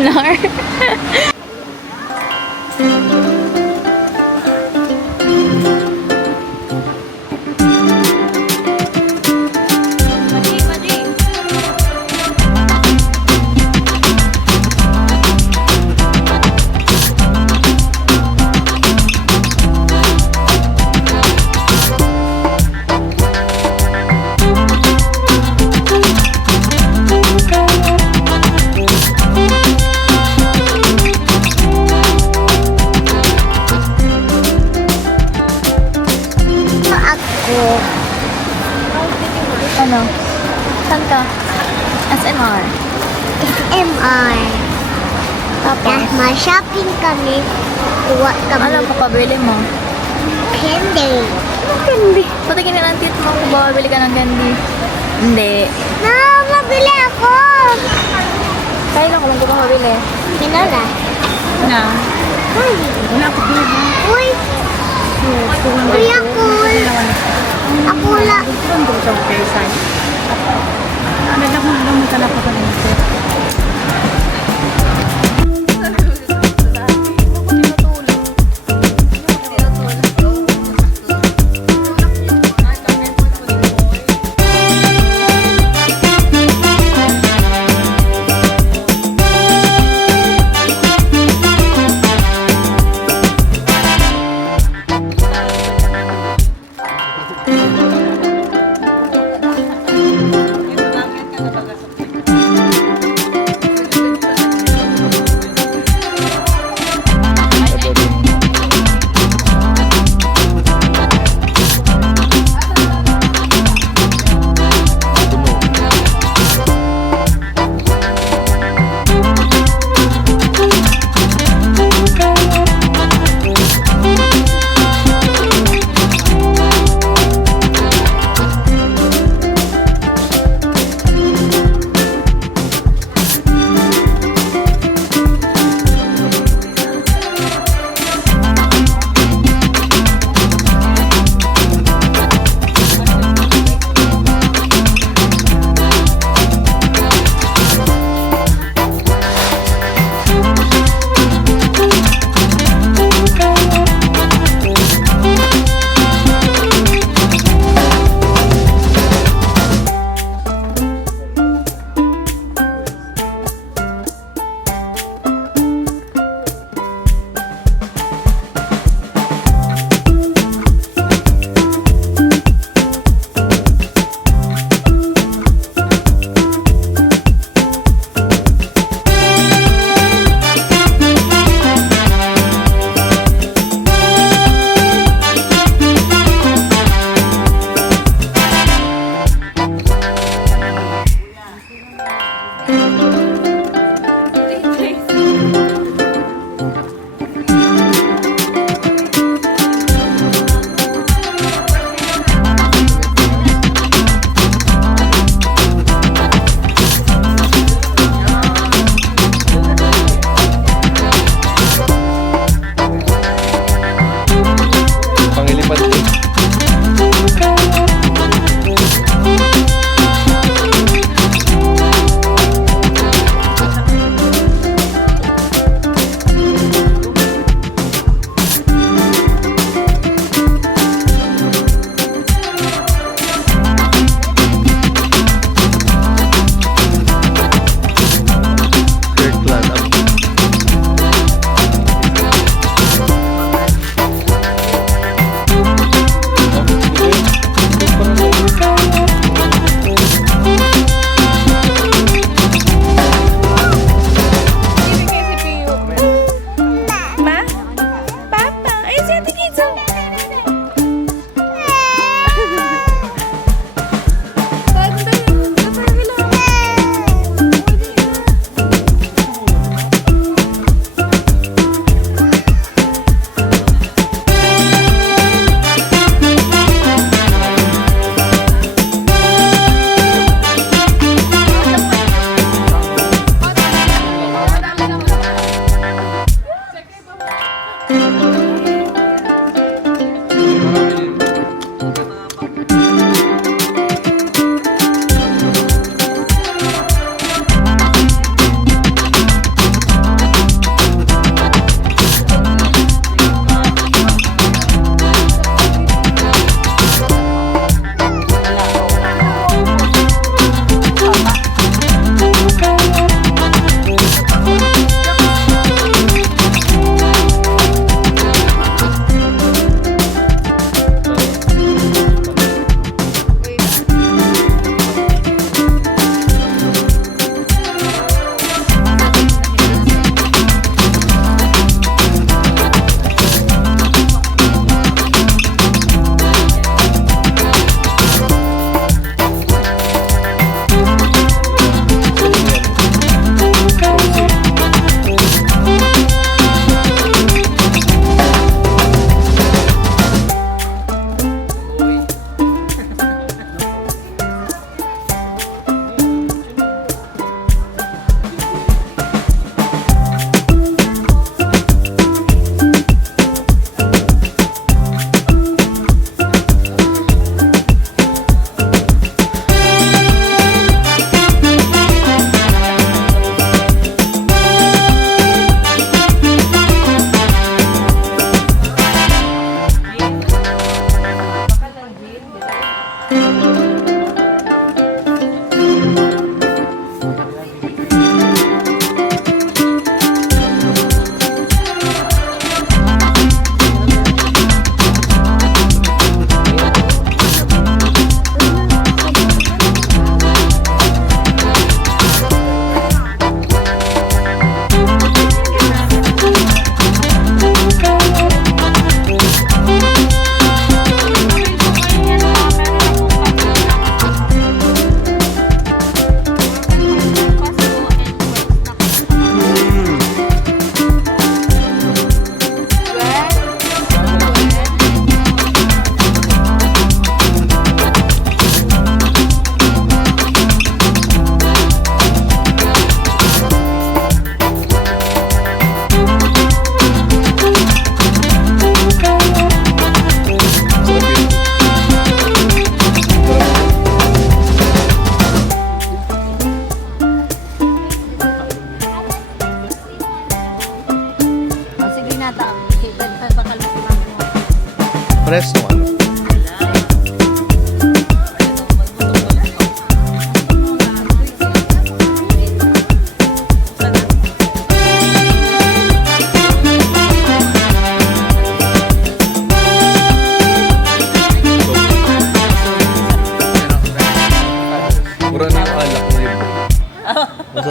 Nar. Ano? Saan ka? SMR. SMR. Tapos? Ma-shopping kami. Kuha kami. Ano papabili mo? Candy. Candy. Patingin na ng tit mo kung babili ka ng candy. Hindi. Na, mabili ako. Kaya lang kung hindi ka mabili. Kinala. Na? Uy. Wala ko bili. Uy. Uy, ako. Ako na. Nagdamon ka na pa ka nito.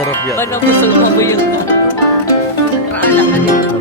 Masarap yan. Ba nabusog mo ba yung Raalang na din.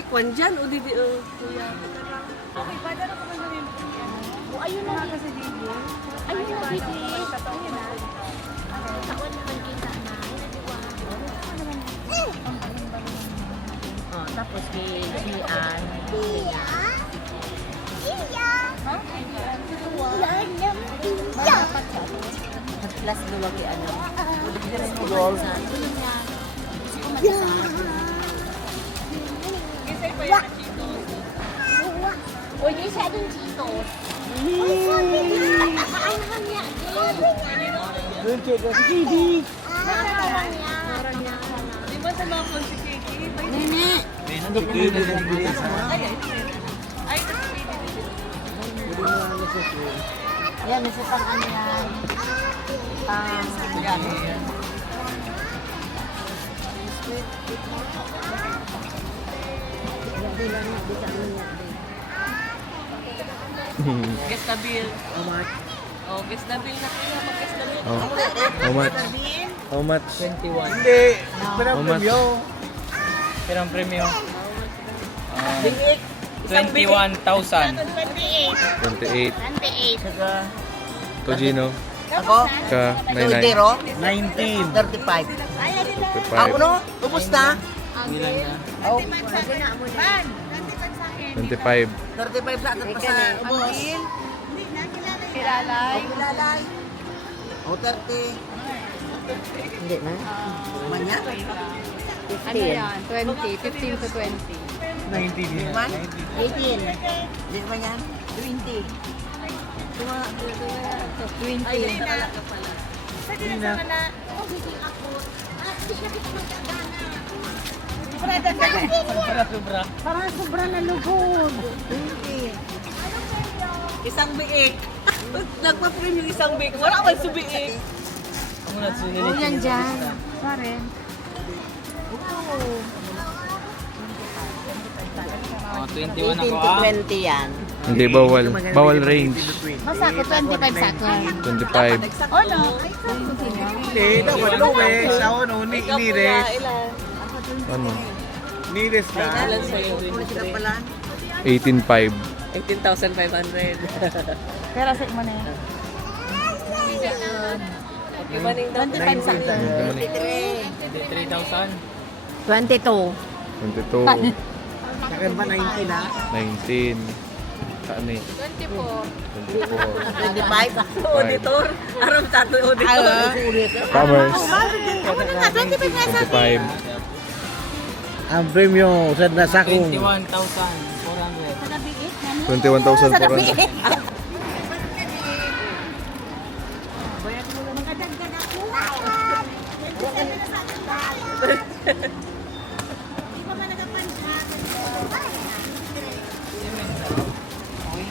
Ay, kwan dyan. O, di, kuya. Okay, padala ko na yung O, ayun na. kasi dito. Ayun na, Bibi. Ayun na. Ako naman kita na. Oh, tapos kay Gian. Iya. Iya. Iya. Iya. At plus dua kay ano. Kisay pa yung chito. O, yung isa dun dito. Di ba sa mga phone si Kiki? Ay, Yan, isa pang ano yan. Yan. guess the bill. Oh, guess the bill na kuya. Mag-guess the bill. Oh. How much? How much? 21. Hindi. How much? Pirang premyo. Biik. 21,000. 28. 28. Saka To Gino. Ako? Ka 99. 19. 35. 35. no? Ubus na? Ilan na? 25. 35 sa akin pa sa ubos. Kilalay. Kilalay. O, 30. Hindi na. Manya? Ano yan? 20. 15 to 20. 19 din. Man? 18. Hindi man yan? 20. 20. Ay, wala ka pala. Hindi na. Sobra. Parang sobra na lugod. 20. Isang biik. Nagpa-frame yung isang biik. Wala man sa biik. Ako na sunod. Yan dyan. Pare. Oh, 21 18 ako to ah. 20 yan. Hindi, bawal. Bawal range. Basta ako 25 sa akin. 25. Oh no. Hindi, dapat Luwes. Ako no, Ikaw kuya, Nires. ilan? Ano? Nires na. Ilan sa'yo? Sila pala? 18.5. 18,500. Pero sa mo na yan. Iba ning 25 sa akin. 3,000. 22. 22. Sa akin ba 19 na? 19. Saan eh? 24. 24. 25? Auditor? Aram tato auditor. Commerce. 25. Ang premyo sa nasakong. 21,400.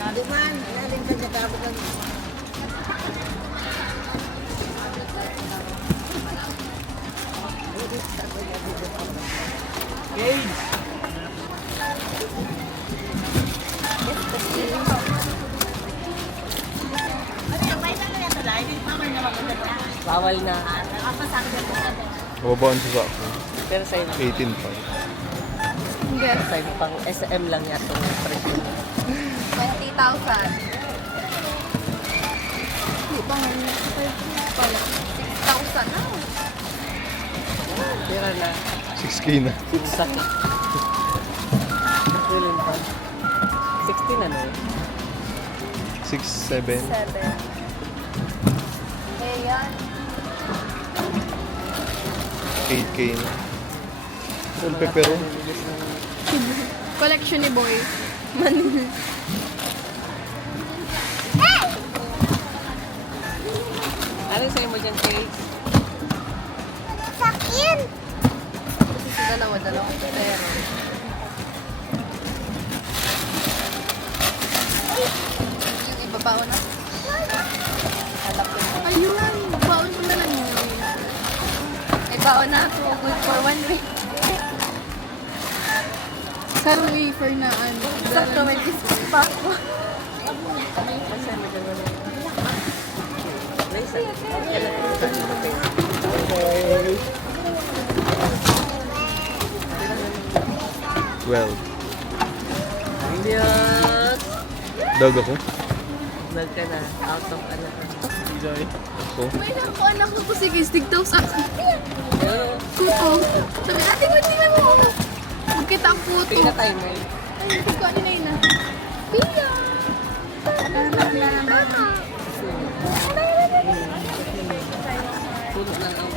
Duman, naling ka sa kabog ng... Bawal na. Babaan sa ako. Pero sa'yo na. 18 pa. Sa'yo pang SM lang yan itong presyo. 20,000. Hindi pa nga pala. 6,000 na. Tira na. 6K na. Sakit. Feeling pa. 16 ano eh. 6, 7. 7. Eh yan. 8K na. Full pepperon. Collection ni Boy. Ano sa'yo mo dyan, Kate? Sakin. Kasi dalawa. Pero. Yung iba baon na. Ayun. Baon ko na lang yun. May baon na ako. Good for 1 week. Sa wafer na ano. Sakto may biscuit pa ako. Masaya mo dyan wala. Nice. 12. Yes. Dog ako. Nag ka na. Out of anak. Enjoy. Ako. May ako anak ko sige, stick daw sa akin. Yun. Kuto. Sabi, ate mo, tingnan mo ako. Magkita ang puto. Pina timer. Ay, hindi ko ano na yun ah. Pia! Tulog na lang.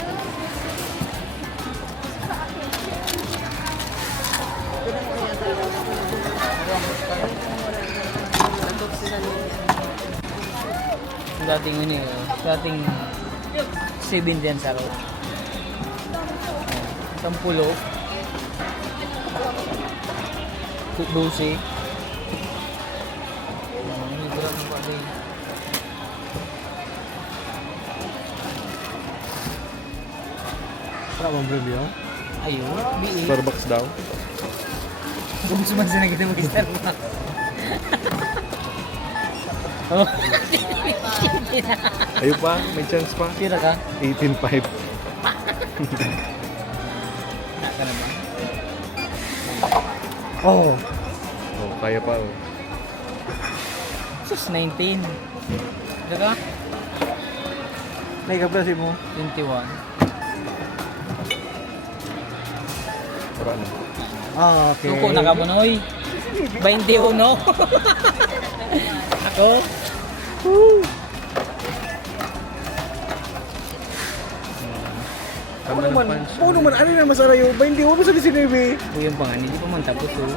Nandok sila niya. Dating ano eh, dating 7 dyan sa road. 10. 12. Libra ng pagay. Sarap ang premium. Ayun, biik. Starbucks daw. Kung sumansa na kita mag-Starbucks. Oh, Ayun pa, may chance pa. tira ka? 18.5. Naka na ba? Oh. Oh, kaya pa oh. Sus, 19. Tira ka? May kaplasin mo. 21. Para na. Ah, okay. Tuko na ka mo, Noy. 21. Ako? Tama ng punch. Oo naman, ano na masara yun? Ba hindi mo sa sinabi? Uy, yung pangan, hindi pa man tapos oh.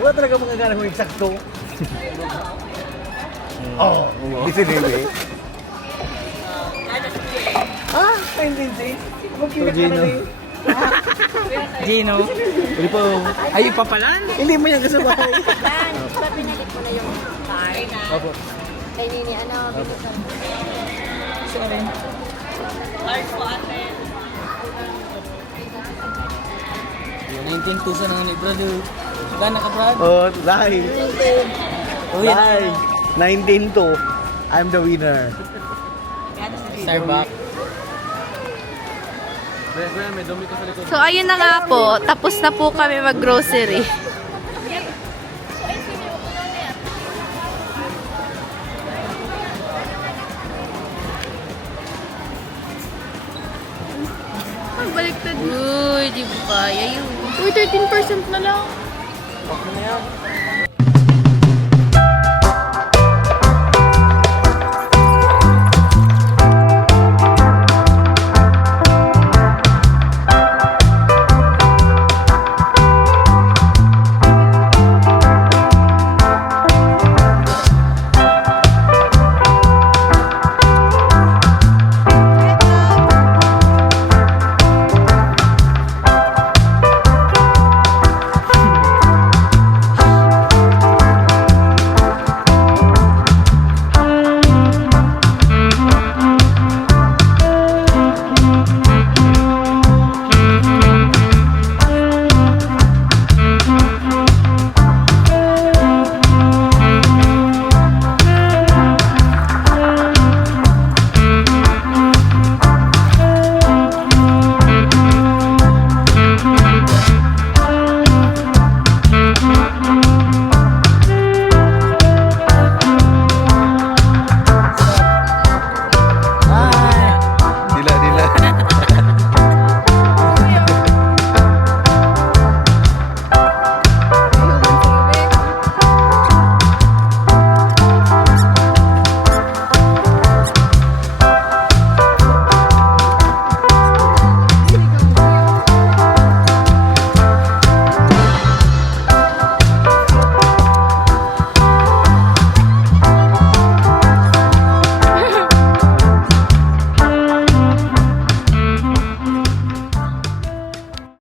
Wala talaga magagana mo eksakto. Oo. Di sinabi. Ah, hindi. Magpilak ka na rin. Gino? Pwede pa oh. Ay, papalan? Hindi mo yan kasabay. Diba pinalit mo na yung car na Opo. kay Nini, ano, bigyan mo. Sorry. Yung 19,000 na ni brother. Gana ka, Brad? Oh, dahil. Uy, Dahil. 19 to. I'm the winner. Starbucks. So, ayun na nga po. Tapos na po kami mag-grocery. Baliktad. Uy, di ba kaya yun? Uy, 13% na lang. Bakit na yan?